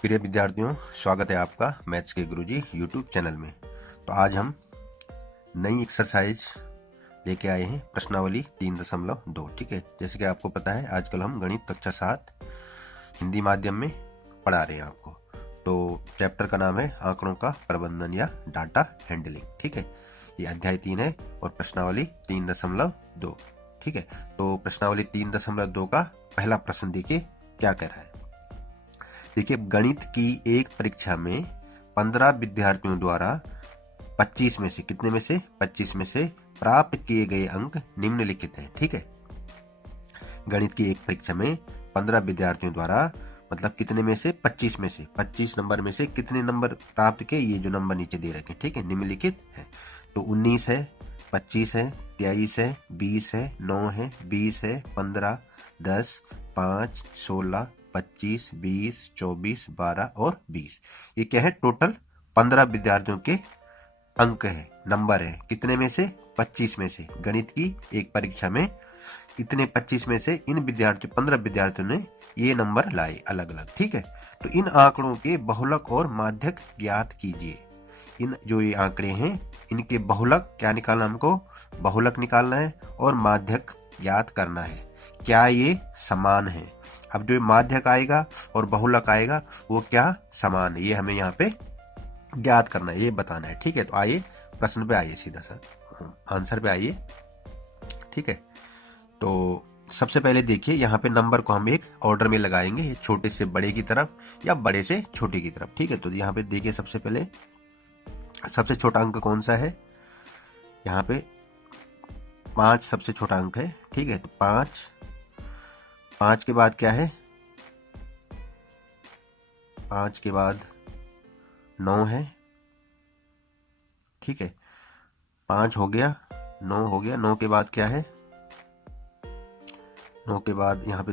प्रिय विद्यार्थियों, स्वागत है आपका मैथ्स के गुरुजी यूट्यूब चैनल में। तो आज हम नई एक्सरसाइज लेके आए हैं, प्रश्नावली 3.2। ठीक है, जैसे कि आपको पता है आजकल हम गणित कक्षा 7 हिंदी माध्यम में पढ़ा रहे हैं आपको। तो चैप्टर का नाम है आंकड़ों का प्रबंधन या डाटा हैंडलिंग। ठीक है, ये अध्याय 3 है और प्रश्नावली 3.2। ठीक है, तो प्रश्नावली 3.2 का पहला प्रश्न देखिए क्या कह रहा है। देखिए, गणित की एक परीक्षा में 15 विद्यार्थियों द्वारा 25 में से कितने में से 25 में से प्राप्त किए गए अंक निम्नलिखित हैं। ठीक है, गणित की एक परीक्षा में 15 विद्यार्थियों द्वारा मतलब कितने में से 25 में से 25 नंबर में से कितने नंबर प्राप्त किए, ये जो नंबर नीचे दे रखे। ठीक है, निम्नलिखित है। तो 19 है, 25 है, 23 है, 20 है, 9 है, 20 है, 15, 10, 5, 16, 25, 20, 24, 12 और 20। ये क्या है? टोटल 15 विद्यार्थियों के अंक है, नंबर है। कितने में से? 25 में से। गणित की एक परीक्षा में इतने 25 में से इन विद्यार्थियों 15 विद्यार्थियों ने ये नंबर लाए अलग अलग। ठीक है, तो इन आंकड़ों के बहुलक और माध्यक ज्ञात कीजिए। इन जो ये आंकड़े हैं इनके बहुलक क्या निकालना, हमको बहुलक निकालना है और माध्यक ज्ञात करना है। क्या ये समान है? अब जो माध्यक आएगा और बहुलक आएगा वो क्या समान है, ये हमें यहाँ पे ज्ञात करना है, ये बताना है। ठीक है, तो आइए प्रश्न पे आइए, सीधा सा आंसर पे आइए। ठीक है, तो सबसे पहले देखिए यहाँ पे नंबर को हम एक ऑर्डर में लगाएंगे, छोटे से बड़े की तरफ या बड़े से छोटे की तरफ। ठीक है, तो यहाँ पे देखिए सबसे पहले सबसे छोटा अंक कौन सा है? यहाँ पे 5 सबसे छोटा अंक है। ठीक है, तो 5 के बाद क्या है? 5 के बाद 9 है। ठीक है, 5 हो गया, 9 हो गया। 9 के बाद क्या है? 9 के बाद यहाँ पे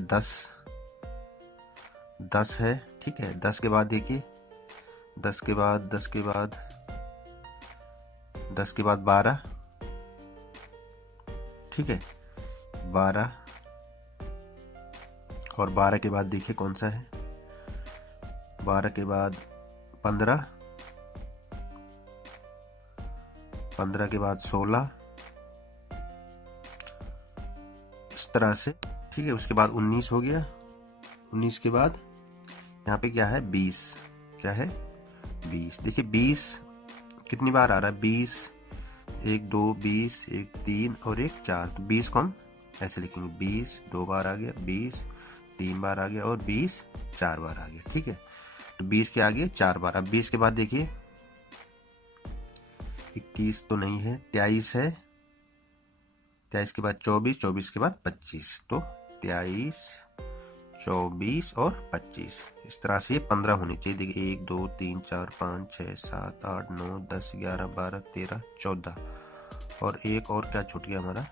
10 है। ठीक है, 10 के बाद देखिए 10 के बाद 10 के बाद 10 के बाद 12। ठीक है, 12 और 12 के बाद देखिए कौन सा है? 12 के बाद 15, 15 के बाद 16, इस तरह से। ठीक है, उसके बाद 19 हो गया। 19 के बाद यहाँ पे क्या है? 20। क्या है? 20। देखिए 20 कितनी बार आ रहा है? 20 1 2 20 1 3 और 1 4। तो 20 को हम ऐसे लिखेंगे, 20 2 बार आ गया, 20 3 बार आ गया और 20 4 बार आ गया। ठीक है, तो 20 के आगे 4 बार। अब 20 के बाद देखिए 21 तो नहीं है, 23 है। 23 के बाद 24, 24 के बाद 25। तो 23 24 और 25, इस तरह से ये 15 होनी चाहिए। देखिए 1 2 3 4 5 6 7 8 9 10 11 12 13 14 और एक और क्या छूट गया हमारा?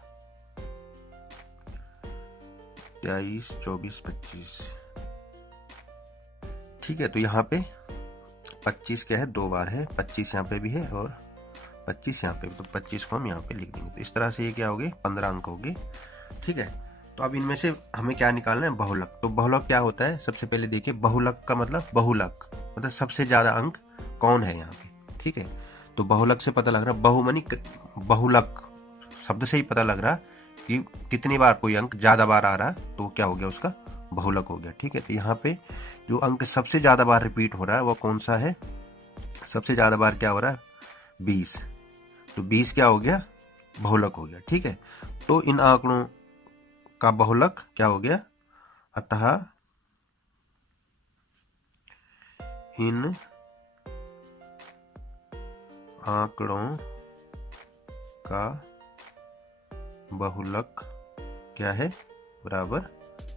23 24 25। ठीक है, तो यहाँ पे 25 क्या है? 2 बार है। 25 यहाँ पे भी है और 25 यहाँ पे, तो 25 को हम यहाँ पे लिख देंगे। तो इस तरह से ये क्या हो गए? 15 अंक हो गए। ठीक है, तो अब इनमें से हमें क्या निकालना है? बहुलक। तो बहुलक क्या होता है? सबसे पहले देखिए, बहुलक का मतलब बहुलक मतलब सबसे ज्यादा अंक कौन है यहाँ पे। ठीक है, तो बहुलक से पता लग रहा, बहु मनी बहुलक शब्द से ही पता लग रहा कि कितनी बार कोई अंक ज्यादा बार आ रहा, तो क्या हो गया? उसका बहुलक हो गया। ठीक है, तो यहाँ पे जो अंक सबसे ज्यादा बार रिपीट हो रहा है वो कौन सा है? सबसे ज्यादा बार क्या हो रहा है? 20। तो 20 क्या हो गया? बहुलक हो गया। ठीक है, तो इन आंकड़ों का बहुलक क्या हो गया? अतः इन आंकड़ों का बहुलक क्या है? बराबर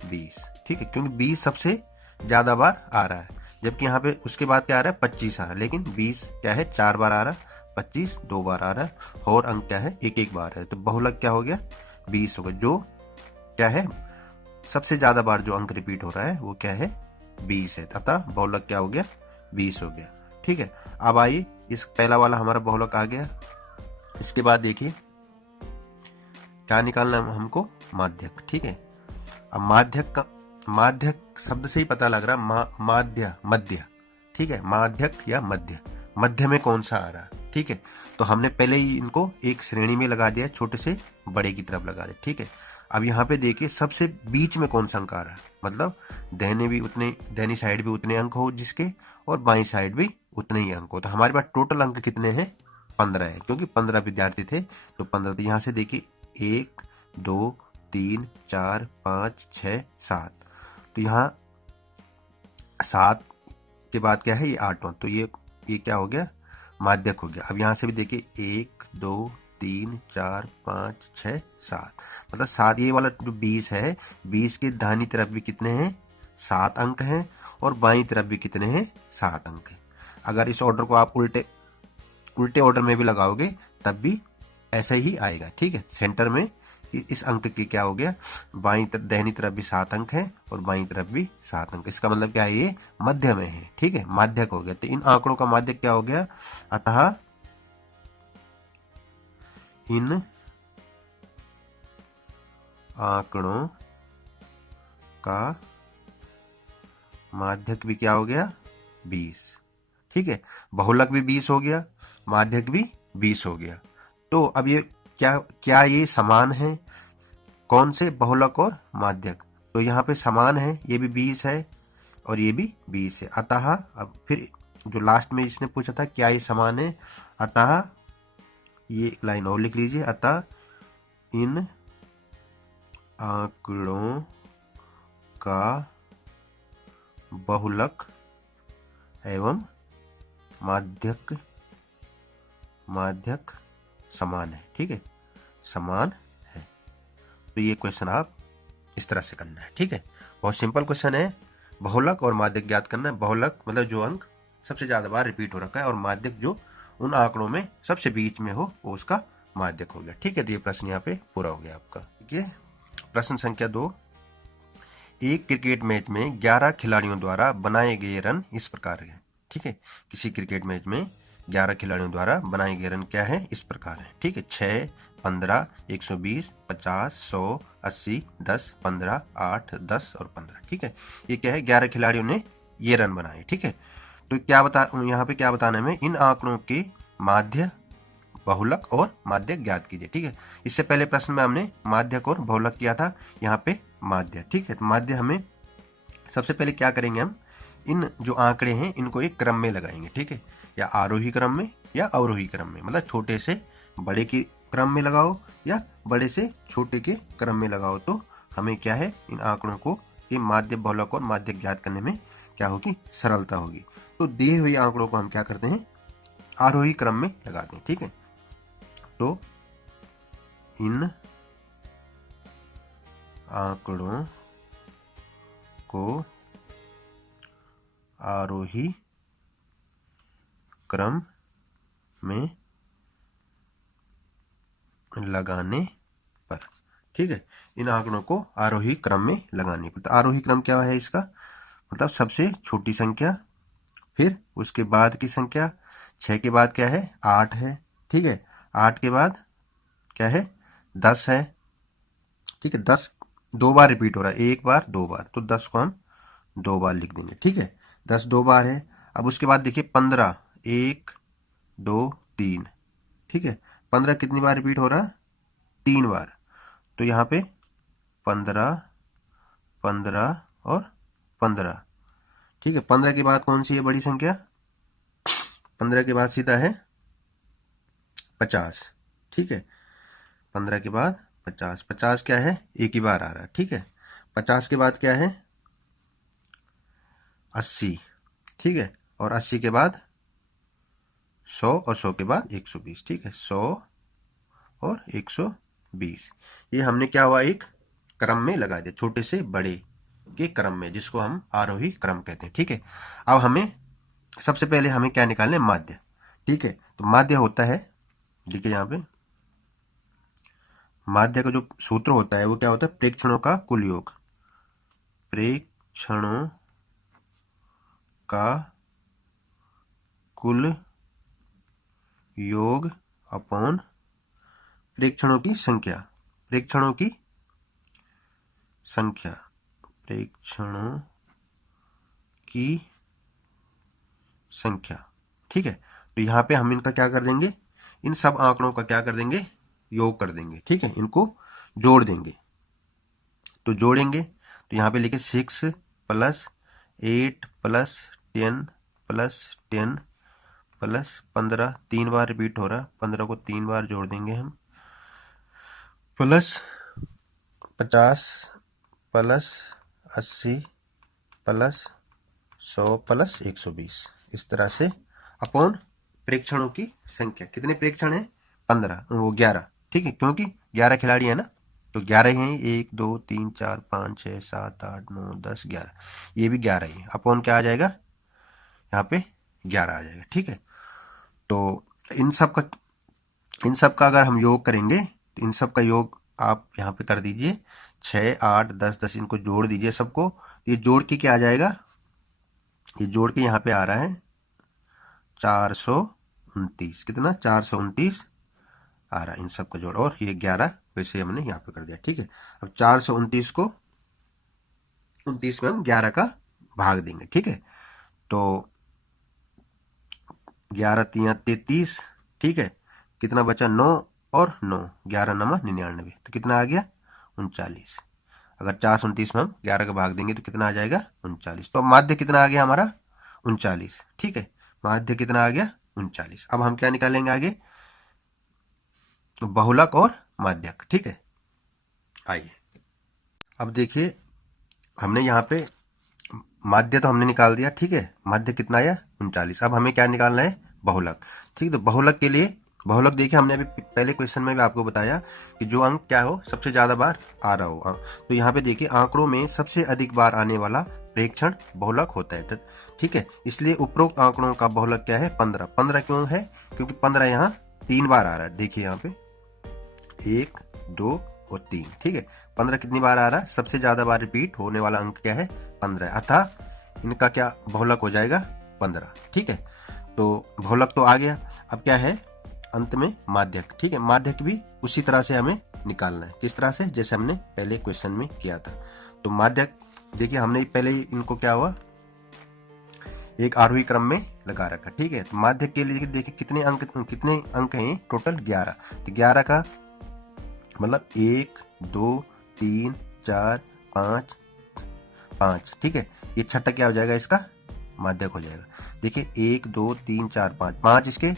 20। ठीक है, क्योंकि 20 सबसे ज्यादा बार आ रहा है, जबकि यहाँ पे उसके बाद क्या आ रहा है? 25 आ रहा है। लेकिन 20 क्या है? 4 बार आ रहा है, 25 2 बार आ रहा है और अंक क्या है? 1 बार है। तो बहुलक क्या हो गया? 20 होगा। जो क्या है? सबसे ज्यादा बार जो अंक रिपीट हो रहा है वो क्या है? 20 है। अतः बहुलक क्या हो गया? 20 हो गया। ठीक है, अब आइए इस पहला वाला हमारा बहुलक आ गया। इसके बाद देखिए क्या निकालना है हमको? माध्यक। ठीक है, अब माध्यक का, माध्यक शब्द से ही पता लग रहा है माध्य, मध्य। ठीक है, माध्यक या मध्य, मध्य में कौन सा आ रहा है, ठीक है। तो हमने पहले ही इनको एक श्रेणी में लगा दिया, छोटे से बड़े की तरफ लगा दिया, ठीक है। अब यहाँ पे देखिए सबसे बीच में कौन सा अंक आ रहा है, मतलब दाहिनी साइड भी उतने अंक हो जिसके, और बाईं साइड भी उतने ही अंक हो। तो हमारे पास टोटल अंक कितने हैं, 15 है, क्योंकि 15 विद्यार्थी थे तो 15। तो यहाँ से देखिए 1 2 3 4 5 6 7, तो यहाँ 7 के बाद क्या है, ये 8वां, तो ये क्या हो गया, माध्यक हो गया। अब यहाँ से भी देखिए 1 2 3 4 5 6 7, मतलब 7, ये वाला जो 20 है, 20 के दाहिनी तरफ भी कितने हैं, 7 अंक हैं, और बाईं तरफ भी कितने हैं, 7 अंक हैं। अगर इस ऑर्डर को आप उल्टे ऑर्डर में भी लगाओगे तब भी ऐसा ही आएगा, ठीक है। सेंटर में इस अंक की क्या हो गया, दाहिनी तरफ भी 7 अंक है और बाईं तरफ भी 7 अंक, इसका मतलब क्या है, ये मध्य में है, ठीक है, माध्यक हो गया। तो इन आंकड़ों का माध्यक क्या हो गया, अतः इन आंकड़ों का माध्यक भी क्या हो गया, 20, ठीक है। बहुलक भी 20 हो गया, माध्यक भी 20 हो गया। तो अब ये क्या ये समान है, कौन से, बहुलक और माध्यक। तो यहाँ पे समान है, ये भी 20 है और ये भी 20 है। अतः अब फिर जो लास्ट में इसने पूछा था क्या ये समान है, अतः ये एक लाइन और लिख लीजिए, अतः इन आंकड़ों का बहुलक एवं माध्यक समान है, ठीक है, समान है। तो ये क्वेश्चन आप इस तरह से करना है, ठीक है। बहुत सिंपल क्वेश्चन है, बहुलक और माध्यक ज्ञात करना है। बहुलक मतलब जो अंक सबसे ज्यादा बार रिपीट हो रखा है, और माध्यक जो उन आंकड़ों में सबसे बीच में हो वो उसका माध्यक हो गया, ठीक है। तो ये प्रश्न यहाँ पे पूरा हो गया आपका, ठीक है। प्रश्न संख्या 2, एक क्रिकेट मैच में 11 खिलाड़ियों द्वारा बनाए गए रन इस प्रकार है, ठीक है। किसी क्रिकेट मैच में 11 खिलाड़ियों द्वारा बनाए गए रन क्या है, इस प्रकार है, ठीक है। 6 15 120 50 100 80 10 15 8 10 और 15, ठीक है। ये क्या है, 11 खिलाड़ियों ने ये रन बनाए, ठीक है। तो यहाँ पे क्या बताना है हमें, इन आंकड़ों के माध्य, बहुलक और माध्यक ज्ञात कीजिए, ठीक है। इससे पहले प्रश्न में हमने माध्यक और बहुलक किया था, यहाँ पे माध्य, ठीक है। तो माध्य हमें सबसे पहले क्या करेंगे, हम इन जो आंकड़े हैं इनको एक क्रम में लगाएंगे, ठीक है, या आरोही क्रम में या अवरोही क्रम में, मतलब छोटे से बड़े के क्रम में लगाओ या बड़े से छोटे के क्रम में लगाओ। तो हमें क्या है, इन आंकड़ों को ये माध्य, बहुलक और माध्यक ज्ञात करने में क्या होगी, सरलता होगी। तो दिए हुए आंकड़ों को हम क्या करते हैं, आरोही क्रम में लगाते हैं, ठीक है। तो इन आंकड़ों को आरोही क्रम में लगाने पर, ठीक है, इन आंकड़ों को आरोही क्रम में लगाने पर। तो आरोही क्रम क्या है इसका, मतलब सबसे छोटी संख्या, फिर उसके बाद की संख्या, 6 के बाद क्या है, 8 है, ठीक है। 8 के बाद क्या है, 10 है, ठीक है। 10 2 बार रिपीट हो रहा है, एक बार 2 बार, तो 10 को हम 2 बार लिख देंगे, ठीक है। 10 2 बार है। अब उसके बाद देखिए 15, 1 2 3, ठीक है। 15 कितनी बार रिपीट हो रहा है, 3 बार। तो यहाँ पे 15 15 और 15, ठीक है। 15 के बाद कौन सी है बड़ी संख्या, 15 के बाद सीधा है 50, ठीक है। 15 के बाद 50, 50 क्या है, एक ही बार आ रहा है, ठीक है। 50 के बाद क्या है, 80, ठीक है। और 80 के बाद 100, और 100 के बाद 120, ठीक है। 100 और 120, ये हमने क्या हुआ, एक क्रम में लगा दिया, छोटे से बड़े के क्रम में, जिसको हम आरोही क्रम कहते हैं, ठीक है। अब हमें सबसे पहले हमें क्या निकालना है, माध्य, ठीक है। तो माध्य होता है, देखिए यहाँ पे माध्य का जो सूत्र होता है वो क्या होता है, प्रेक्षणों का कुल योग, प्रेक्षणों का कुल योग अपॉन प्रेक्षणों की संख्या, प्रेक्षणों की संख्या, प्रेक्षणों की संख्या। ठीक है, तो यहाँ पे हम इनका क्या कर देंगे, इन सब आंकड़ों का क्या कर देंगे, योग कर देंगे। ठीक है, इनको जोड़ देंगे। तो जोड़ेंगे तो यहाँ पे लिखे 6 प्लस 8 प्लस 10 प्लस 10 प्लस 15, 3 बार रिपीट हो रहा, 15 को 3 बार जोड़ देंगे हम, प्लस 50 प्लस 80 प्लस 100 प्लस 120, इस तरह से अपॉन प्रेक्षणों की संख्या। कितने प्रेक्षण है, 15, वो 11। ठीक है, क्योंकि 11 खिलाड़ी है ना, तो 11 हैं, 1 2 3 4 5 6 7 8 9 10 11, ये भी 11 ही है। अपॉन क्या आ जाएगा, यहाँ पे 11 आ जाएगा। ठीक है, तो इन सब का अगर हम योग करेंगे तो इन सब का योग आप यहाँ पे कर दीजिए, 6 8 10 10, इनको जोड़ दीजिए सबको। ये जोड़ के क्या आ जाएगा, ये जोड़ के यहाँ पे आ रहा है 429। कितना, 429 आ रहा है इन सब का जोड़, और ये 11 वैसे हमने यहाँ पे कर दिया। ठीक है, अब 429 को 29 में हम 11 का भाग देंगे। ठीक है, तो 11 3 33। ठीक है, कितना बचा, 9 और 9, 11 9 99, तो कितना आ गया, 39। अगर 429 में हम 11 का भाग देंगे तो कितना आ जाएगा, 39। तो अब माध्य कितना आ गया हमारा, 39। ठीक है, माध्य कितना आ गया, 39। अब हम क्या निकालेंगे आगे, बहुलक और माध्यक। ठीक है, आइए अब देखिए, हमने यहाँ पे माध्य तो हमने निकाल दिया। ठीक है, माध्य कितना आया, 39। अब हमें क्या निकालना है, बहुलक। ठीक है, तो बहुलक के लिए, बहुलक देखिए हमने अभी पहले क्वेश्चन में भी आपको बताया कि जो अंक क्या हो, सबसे ज्यादा बार आ रहा हो। तो यहाँ पे देखिए, आंकड़ों में सबसे अधिक बार आने वाला प्रेक्षण बहुलक होता है। ठीक है, इसलिए उपरोक्त आंकड़ों का बहुलक क्या है, 15। 15 क्यों है, क्योंकि 15 यहाँ 3 बार आ रहा है। देखिए यहाँ पे 1 2 और 3। ठीक है, 15 कितनी बार आ रहा है, सबसे ज्यादा बार रिपीट होने वाला अंक क्या है, 15, अतः इनका क्या बहुलक हो जाएगा, 15। ठीक है, तो बहुलक तो आ गया। अब क्या है अंत में, माध्यक। ठीक है, माध्यक भी उसी तरह से हमें निकालना है। किस तरह से, जैसे हमने पहले क्वेश्चन में किया था। तो माध्यक देखिए, हमने पहले ही इनको क्या हुआ, एक आरोही क्रम में लगा रखा। ठीक है, तो माध्यक के लिए देखिए कितने अंक हैं, टोटल 11। तो 11 का मतलब 1 2 3 4 5 5। ठीक है, ये छठा क्या हो जाएगा, इसका माध्यक हो जाएगा। देखिए 1 2 3 4 5, 5 इसके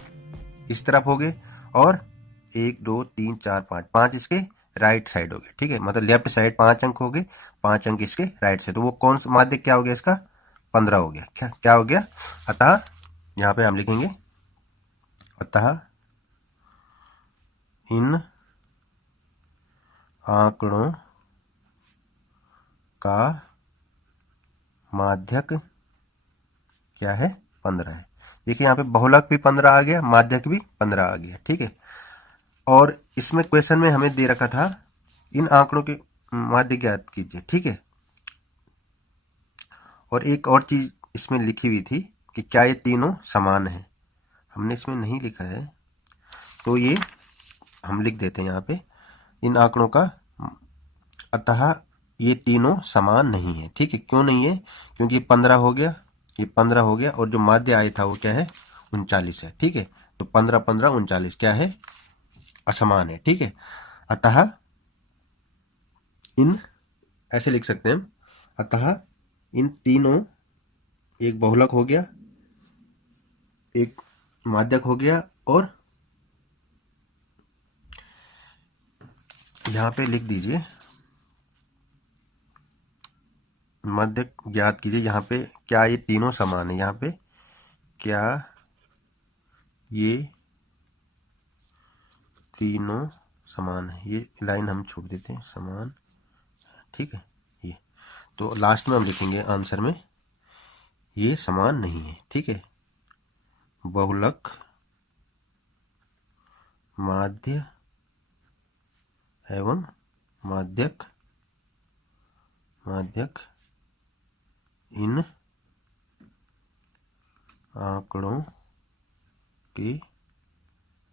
इस तरफ हो गए, और 1 2 3 4 5, 5 इसके राइट साइड हो गए। ठीक है, मतलब लेफ्ट साइड 5 अंक हो गए, 5 अंक इसके राइट साइड। तो वो कौन सा माध्यक क्या हो गया, इसका 15 हो गया। क्या हो गया, अतः यहाँ पे हम लिखेंगे, अतः इन आंकड़ों का माध्यक क्या है, 15 है। देखिए यहाँ पे बहुलक भी 15 आ गया, माध्यक भी 15 आ गया। ठीक है, और इसमें क्वेश्चन में हमें दे रखा था इन आंकड़ों के माध्य ज्ञात कीजिए। ठीक है, और एक और चीज इसमें लिखी हुई थी कि क्या ये तीनों समान है, हमने इसमें नहीं लिखा है, तो ये हम लिख देते हैं यहाँ पे, इन आंकड़ों का, अतः ये तीनों समान नहीं है। ठीक है, क्यों नहीं है, क्योंकि 15 हो गया, ये 15 हो गया, और जो माध्य आया था वो क्या है, 39 है। ठीक है, तो 15 15 39 क्या है, असमान है। ठीक है, अतः इन, ऐसे लिख सकते हैं हम, अतः इन तीनों, एक बहुलक हो गया, एक माध्यक हो गया, और यहां पे लिख दीजिए माध्यक ज्ञात कीजिए। यहाँ पे क्या ये तीनों समान है, यहाँ पे क्या ये तीनों समान है, ये लाइन हम छोड़ देते हैं, समान। ठीक है, ये तो लास्ट में हम लिखेंगे आंसर में, ये समान नहीं है। ठीक है, बहुलक माध्य एवं माध्यक इन आंकड़ों के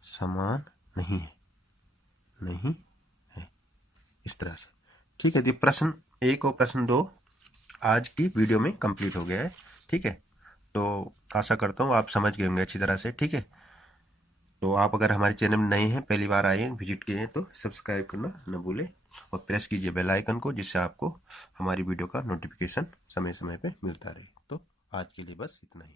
समान नहीं है, इस तरह से। ठीक है, तो प्रश्न 1 और प्रश्न 2 आज की वीडियो में कंप्लीट हो गया है। ठीक है, तो आशा करता हूँ आप समझ गए होंगे अच्छी तरह से, ठीक है। तो आप अगर हमारे चैनल में नए हैं, पहली बार आए हैं, विजिट किए हैं, तो सब्सक्राइब करना न भूलें और प्रेस कीजिए बेल आइकन को, जिससे आपको हमारी वीडियो का नोटिफिकेशन समय समय पे मिलता रहे। तो आज के लिए बस इतना ही।